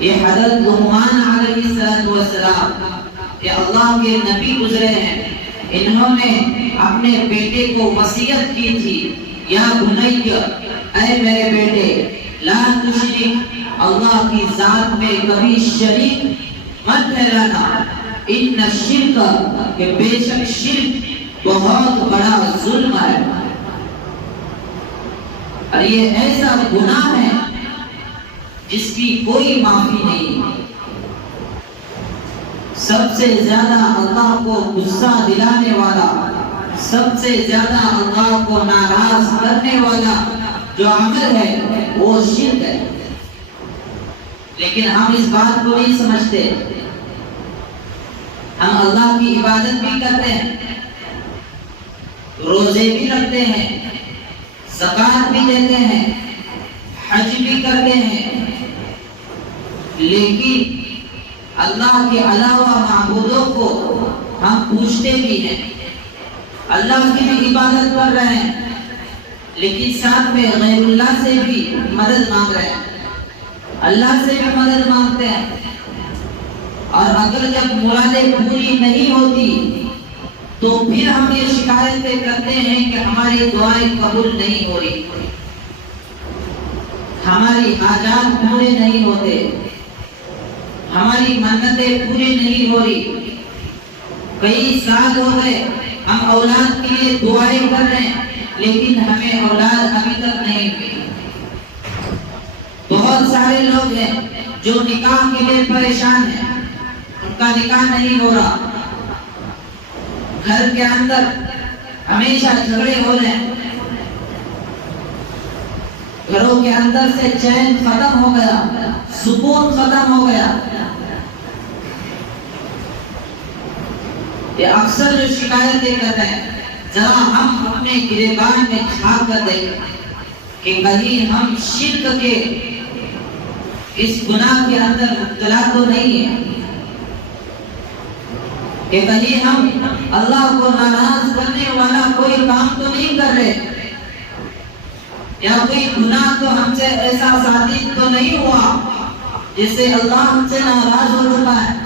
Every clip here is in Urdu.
یہ حضرت لقمان علیہ السلام یہ اللہ کے نبی گزرے ہیں، انہوں نے اپنے بیٹے کو وصیت کی تھی، یا بنی اے میرے بیٹے لا تشرک، اللہ کی ذات میں کبھی شریک مت ٹھہرانا، ان الشرک کہ بے شک شرک بہت بڑا ظلم ہے، اور یہ ایسا گناہ ہے جس کی کوئی معافی نہیں۔ سب سے زیادہ اللہ کو غصہ دلانے والا، سب سے زیادہ اللہ کو ناراض کرنے والا جو عمل ہے وہ شرک ہے، لیکن ہم اس بات کو نہیں سمجھتے۔ ہم اللہ کی عبادت بھی کرتے ہیں، روزے بھی رکھتے ہیں، زکات بھی دیتے ہیں، حج بھی کرتے ہیں، لیکن اللہ کے علاوہ معبودوں کو ہم پوچھتے بھی ہیں، اللہ کی بھی عبادت کر رہے ہیں، لیکن ساتھ میں غیر اللہ سے بھی مدد مانگ رہے ہیں، اللہ سے بھی مدد مانگتے ہیں، اور اگر جب مرادیں پوری نہیں ہوتی تو پھر ہم یہ شکایتیں کرتے ہیں کہ ہماری دعائیں قبول نہیں ہو رہی، ہماری حاجات پورے نہیں ہوتے، ہماری منتیں پوری نہیں ہو رہی، کئی سال ہو گئے ہم اولاد کے لیے دعائیں کر رہے ہیں لیکن ہمیں اولاد ابھی تک نہیں ملی۔ بہت سارے لوگ ہیں جو نکاح کے لیے پریشان ہیں، ان کا نکاح نہیں ہو رہا، گھر کے اندر ہمیشہ جھگڑے ہو رہے ہیں، گھروں کے اندر سے چین ختم ہو گیا، سکون ختم ہو گیا۔ یہ اکثر جو شکایتیں کرتے ہیں، ذرا ہم اپنے گریبان میں جھانک کر دیکھیں کہ کہیں ہم شرک کے اس گناہ کے اندر مبتلا تو نہیں ہے، کہ کہیں ہم اللہ کو ناراض کرنے والا کوئی کام تو نہیں کر رہے، یا کوئی گناہ تو ہم سے ایسا ثابت تو نہیں ہوا جس سے اللہ ہم سے ناراض ہو چکا ہے۔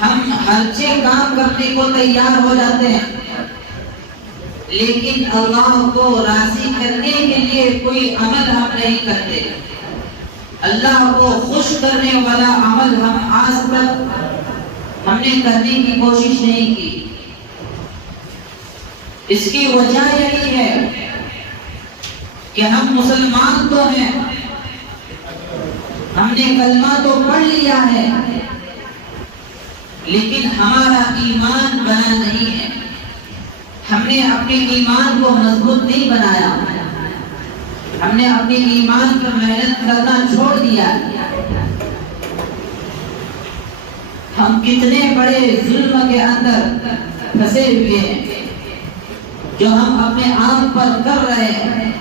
ہم ہر چیز کام کرنے کو تیار ہو جاتے ہیں، لیکن اللہ کو راضی کرنے کے لیے کوئی عمل ہم نہیں کرتے، اللہ کو خوش کرنے والا عمل ہم آج تک ہم نے کرنے کی کوشش نہیں کی۔ اس کی وجہ یہی ہے کہ ہم مسلمان تو ہیں، ہم نے کلمہ تو پڑھ لیا ہے، لیکن ہمارا ایمان بنا نہیں ہے، ہم نے اپنے ایمان کو مضبوط نہیں بنایا، ہم نے اپنے ایمان پر محنت کرنا چھوڑ دیا۔ ہم کتنے بڑے ظلم کے اندر پھنسے ہوئے ہیں جو ہم اپنے آپ پر کر رہے ہیں۔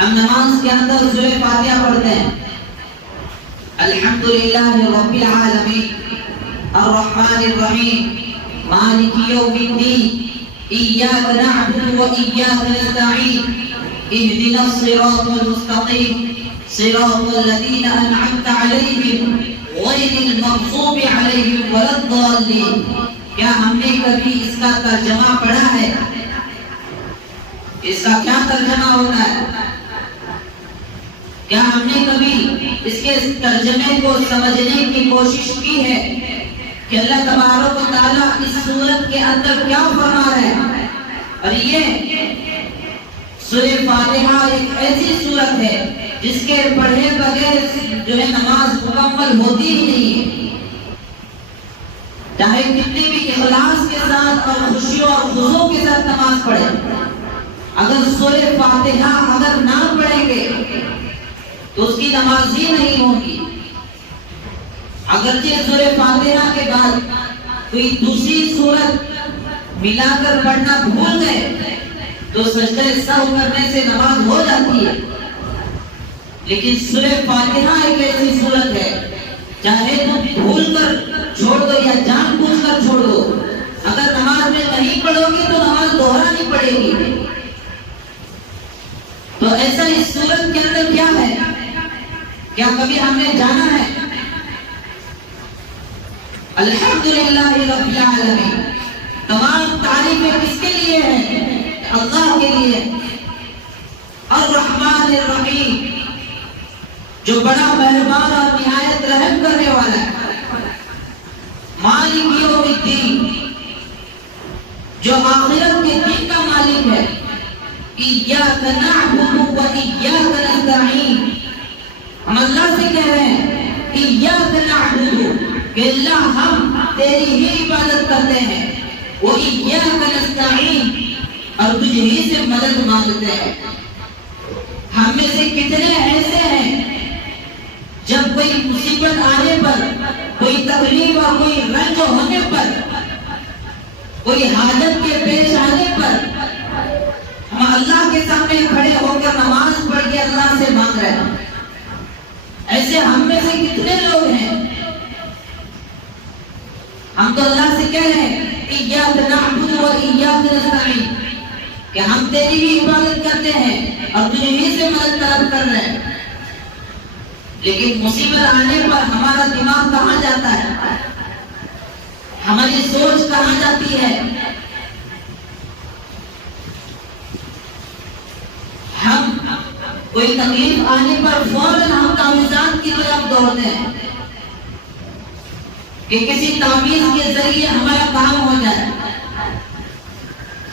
ہم نماز کے اندر سورہ فاتحہ پڑھتے ہیں، الحمدللہ رب العالمین الرحمن الرحیم مالک یوم الدین ایاک نعبد و ایاک نستعین اهدنا الصراط المستقیم صراط الذین انعمت علیہم غیر المغضوب علیہم ولا الضالین۔ کیا ہم نے کبھی اس کا ترجمہ پڑھا ہے؟ اس کا کیا ترجمہ ہوتا ہے؟ کیا ہم نے کبھی اس کے ترجمے کو سمجھنے کی کوشش کی ہے کہ اللہ تبارک و تعالیٰ اس سورت کے اندر کیا فرما رہے ہیں؟ اور یہ سورہ فاتحہ ایک ایسی سورت ہے جس کے پڑھے بغیر جو ہے نماز مکمل ہوتی ہی نہیں ہے، چاہے کتنی بھی اخلاص کے ساتھ اور خوشی اور خضوع کے ساتھ نماز پڑھے، اگر سورہ فاتحہ اگر نہ پڑھیں گے تو اس کی نماز ہی نہیں ہوگی۔ اگرچہ سورہ فاتحہ کے بعد کوئی دوسری سورت ملا کر پڑھنا بھول گئے تو سجدہ سہو کرنے سے نماز ہو جاتی ہے، لیکن سورہ فاتحہ ایک ایسی سورت ہے چاہے تم بھول کر چھوڑ دو یا جان بوجھ کر چھوڑ دو، اگر نماز میں نہیں پڑھو گے تو نماز دوہرانی پڑے گی۔ تو ایسا اس سورت کے اندر کیا ہے؟ کیا کبھی ہم نے جانا ہے؟ الحمدللہ رب العالمین، تمام تعریفیں کس کے لیے ہیں؟ اللہ کے لیے۔ الرحمن الرحیم، جو بڑا مہربان اور نہایت رحم کرنے والا ہے۔ مالک یوم الدین، جو آخرت کے دن کا مالک ہے۔ ایاک نعبد و ایاک نستعین، ہم اللہ سے کہہ رہے ہیں ایاک نعبد، کہ اللہ ہم تیری ہی عبادت کرتے ہیں، و ایاک نستعین، اور تجھ ہی سے مدد مانگتے ہیں۔ ہم میں سے کتنے ایسے ہیں جب کوئی مصیبت آنے پر، کوئی تکلیف اور کوئی رنج ہونے پر، کوئی حاجت کے پیش آنے پر ہم اللہ کے سامنے کھڑے ہو کر نماز پڑھ کے اللہ سے مانگ رہے ہیں؟ ایسے ہم میں سے کتنے لوگ ہیں؟ ہم تو اللہ سے کہہ رہے ہیں ایاک نعبد و ایاک نستعین، کہ ہم تیری بھی عبادت کرتے ہیں اور تجھے ہی سے مدد طلب کر رہے ہیں، لیکن مصیبت آنے پر ہمارا دماغ کہاں جاتا ہے؟ ہماری سوچ کہاں جاتی ہے؟ ہم کوئی تکلیف آنے پر فوراً ہم تعویذات کی طرف دوڑتے ہیں کہ کسی تعویذ کے ذریعے ہمارا کام ہو جائے۔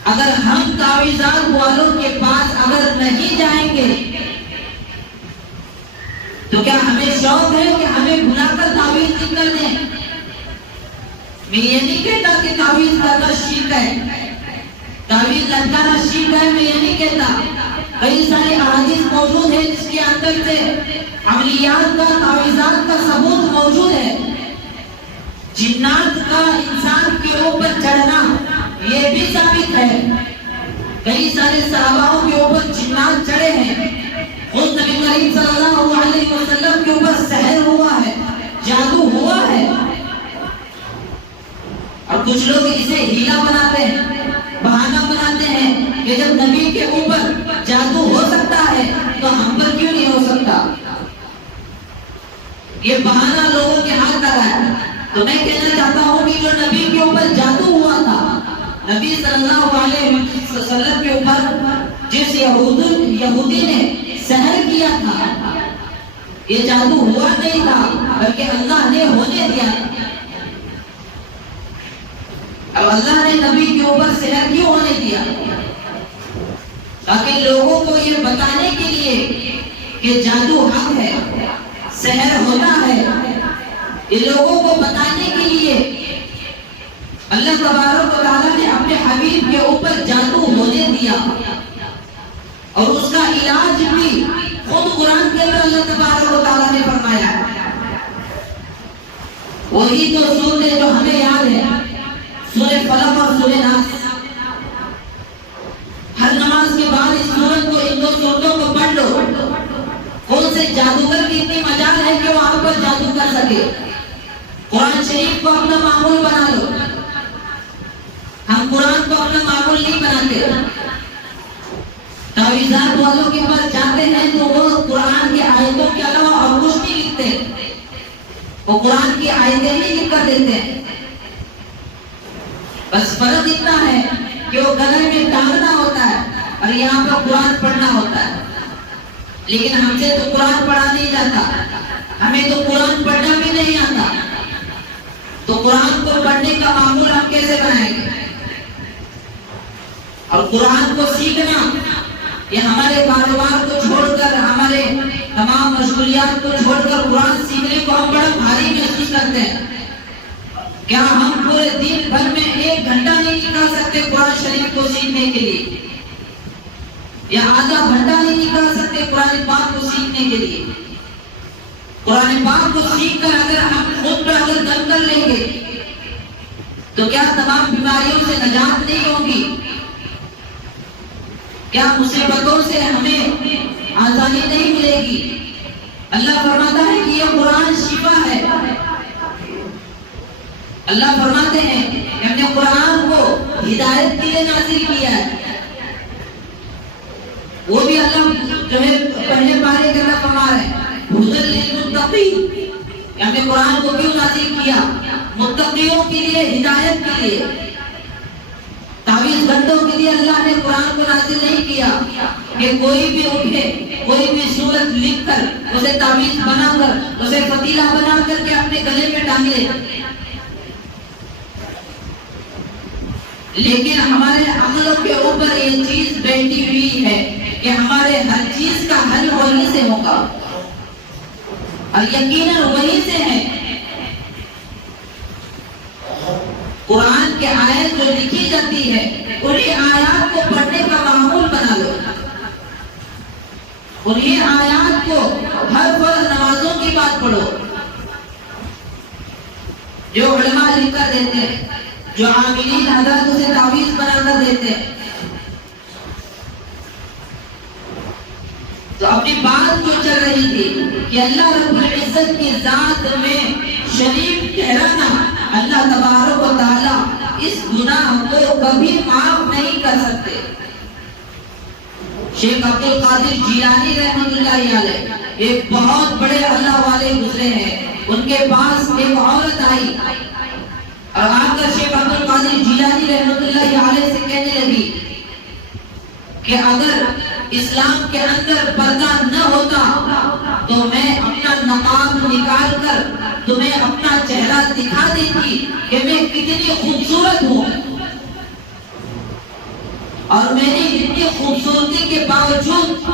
اگر ہم تعویذات والوں کے پاس اگر نہیں جائیں گے تو کیا ہمیں شوق ہے کہ ہمیں بلا کر تعویذ نکل دیں؟ میں یہ نہیں کہتا کہ تعویذ کرنا شرک ہے، تعویذ لٹکانا شرک ہے، میں یہ نہیں کہتا۔ کئی سارے احادیث موجود ہیں جس کے اندر سے عملیات کا، تعویذات کا ثبوت موجود ہے۔ جنات کا انسان کے اوپر چڑھنا یہ بھی ثابت ہے، کئی سارے صحاباؤں کے اوپر جنات چڑھے ہیں، خود نبی کریم صلی اللہ علیہ وسلم کے اوپر سحر ہوا ہے، جادو ہوا ہے، اور کچھ لوگ اسے ہیلا بناتے ہیں، بہانہ بناتے ہیں کہ جب نبی کے اوپر جادو ہو سکتا ہے تو ہم پر کیوں نہیں ہو سکتا؟ یہ بہانہ لوگوں کے ہاتھ لگا ہے۔ تو میں کہنا چاہتا ہوں کہ جو نبی کے اوپر جادو ہوا تھا، نبی صلی اللہ علیہ وسلم کے اوپر جس یہودی نے سحر کیا تھا، یہ جادو ہوا نہیں تھا بلکہ اللہ نے ہونے دیا۔ اب اللہ نے نبی کے اوپر سحر کیوں ہونے دیا؟ تاکہ لوگوں کو یہ بتانے کے لیے کہ جادو حق ہے، سحر ہوتا ہے، یہ لوگوں کو بتانے کے لیے اللہ تبارک و تعالیٰ نے اپنے حبیب کے اوپر جادو ہونے دیا، اور اس کا علاج بھی خود قرآن کے اندر اللہ تبارک و تعالیٰ نے فرمایا ہے۔ وہی تو سورت جو ہمیں یاد ہے، سورہ فلق اور سورہ ناس۔ ہر نماز کے بعد اس سورت کو، ان دو سورتوں کو پڑھ لو۔ کون سے جادوگر کی اتنی مجال ہے کہ وہ آپ پر جادو کر سکے؟ قرآن شریف کو اپنا معمول بنا لو۔ ہم قرآن کو اپنا معمول نہیں بناتے، تعویذات والوں کے پاس جاتے ہیں تو وہ قرآن کی آیتوں کے علاوہ اور کچھ نہیں لکھتے، وہ قرآن کی آیتیں ہی لکھ کر دیتے ہیں۔ بس فرق اتنا ہے کہ وہ گلے میں ٹانگنا ہوتا ہے اور یہاں پر قرآن پڑھنا ہوتا ہے، لیکن ہم سے تو قرآن پڑھا نہیں جاتا، ہمیں تو قرآن پڑھنا بھی نہیں آتا، تو قرآن کو پڑھنے کا معمول ہم کیسے بنائیں گے؟ اور قرآن کو سیکھنا یہ ہمارے کاروبار کو چھوڑ کر، ہمارے تمام مشغولیات کو چھوڑ کر قرآن سیکھنے کو ہم بڑا بھاری محسوس کرتے ہیں۔ کیا ہم پورے دن بھر میں 1 گھنٹہ نہیں نکال سکتے قرآن شریف کو سیکھنے کے لیے، یا آدھا گھنٹہ نہیں نکال سکتے قرآن پاک کو سیکھنے کے لیے؟ قرآن پاک کو سیکھ کر اگر ہم خود پر اگر دم کر لیں گے تو کیا تمام بیماریوں سے نجات نہیں ہوگی؟ کیا مصیبتوں سے ہمیں آسانی نہیں ملے گی؟ اللہ فرماتا ہے کہ یہ قرآن شفا ہے۔ اللہ فرماتے ہیں کہ ہم نے قرآن کو ہدایت کے لیے نازل کیا ہے۔ وہ بھی اللہ جو ہے پہلے پارے کے اللہ فرما رہے ہیں ہدی للمتقین، کہ ہم نے قرآن کو کیوں نازل کیا؟ متقیوں کے لیے، ہدایت کے لیے۔ تعویذ بندوں کے لیے اللہ نے قرآن کو نازل نہیں کیا کہ کوئی بھی اٹھے، کوئی بھی سورت لکھ کر اسے تعویذ بنا کر، اسے فتیلہ بنا کر کے اپنے گلے میں ٹانگ لے۔ لیکن ہمارے عقلوں کے اوپر یہ چیز بیٹھی ہوئی ہے کہ ہمارے ہر چیز کا حل وہی سے ہوگا، اور یقیناً وہی سے ہے۔ قرآن کے آیت جو لکھی جاتی ہے انہیں آیات کو پڑھنے کا معمول بنا لو، انہیں آیات کو ہر فرض نمازوں کی بات پڑھو۔ جو علماء لکھ کر دیتے ہیں، جو عاملین حضرات اسے تعویذ بنا کر دیتے ہیں، تو اپنی بات جو چل رہی تھی کہ اللہ رب العزت کی ذات میں شریک ٹھہرانا، اللہ تبارک و تعالی اس گناہ کو کبھی معاف نہیں کر سکتے۔ شیخ عبد القادر جیلانی رحمۃ اللہ علیہ ایک بہت بڑے اللہ والے گزرے ہیں، ان کے پاس ایک عورت آئی اور آ کر شیخ عبد القادر جیلانی رحمۃ اللہ علیہ سے کہنے لگی کہ اگر اسلام کے اندر پردہ نہ ہوتا تو میں اپنا نقاب نکال کر تمہیں اپنا چہرہ دکھا دیتی کہ میں کتنی خوبصورت ہوں، اور میری اتنی خوبصورتی کے باوجود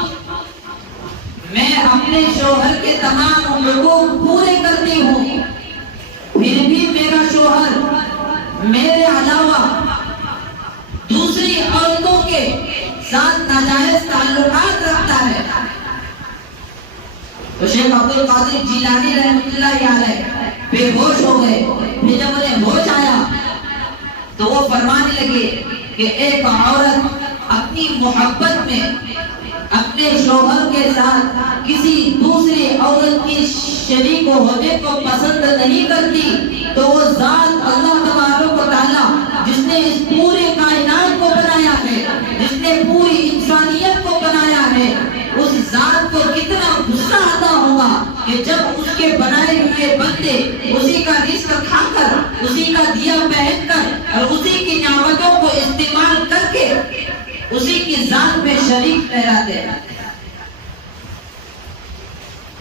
میں اپنے شوہر کے تمام حقوق پورے کرتی ہوں، پھر بھی میرا شوہر میرے علاوہ دوسری عورتوں کے ساتھ ناجائز تعلقات رکھتا ہے۔ تو شیخ عبد القادر جیلانی رحمۃ اللہ علیہ بے ہوش ہو گئے۔ پھر جب انہیں ہوش آیا تو وہ فرمانے لگے کہ ایک عورت اپنی محبت میں اپنے شوہر کے ساتھ کسی دوسری عورت کی شریک ہونے کو پسند نہیں کرتی، تو وہ ذات اللہ تبارک و تعالی جس نے اس پورے کائنات کو بنایا ہے، جس نے پوری انسانیت کو بنایا ہے، اس ذات کو کتنا غصہ آتا ہوگا کہ جب اس کے بنائے ہوئے بندے اسی کا رزق کھا کر، اسی کا دیا پہن کر اور اسی کی نعمتوں کو استعمال کر کے اسی کی ذات میں شریک ٹھہراتے ہیں۔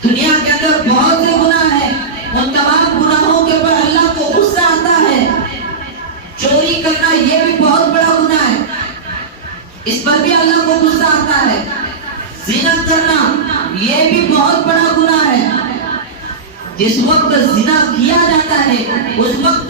دنیا کے اندر بہت سے گناہ ہیں، ان تمام گناہوں کے اوپر اللہ کو غصہ آتا ہے۔ چوری کرنا یہ بھی بہت بڑا گناہ ہے، اس پر بھی اللہ کو غصہ آتا ہے۔ زنا کرنا یہ بھی بہت بڑا گناہ ہے، جس وقت زنا کیا جاتا ہے اس وقت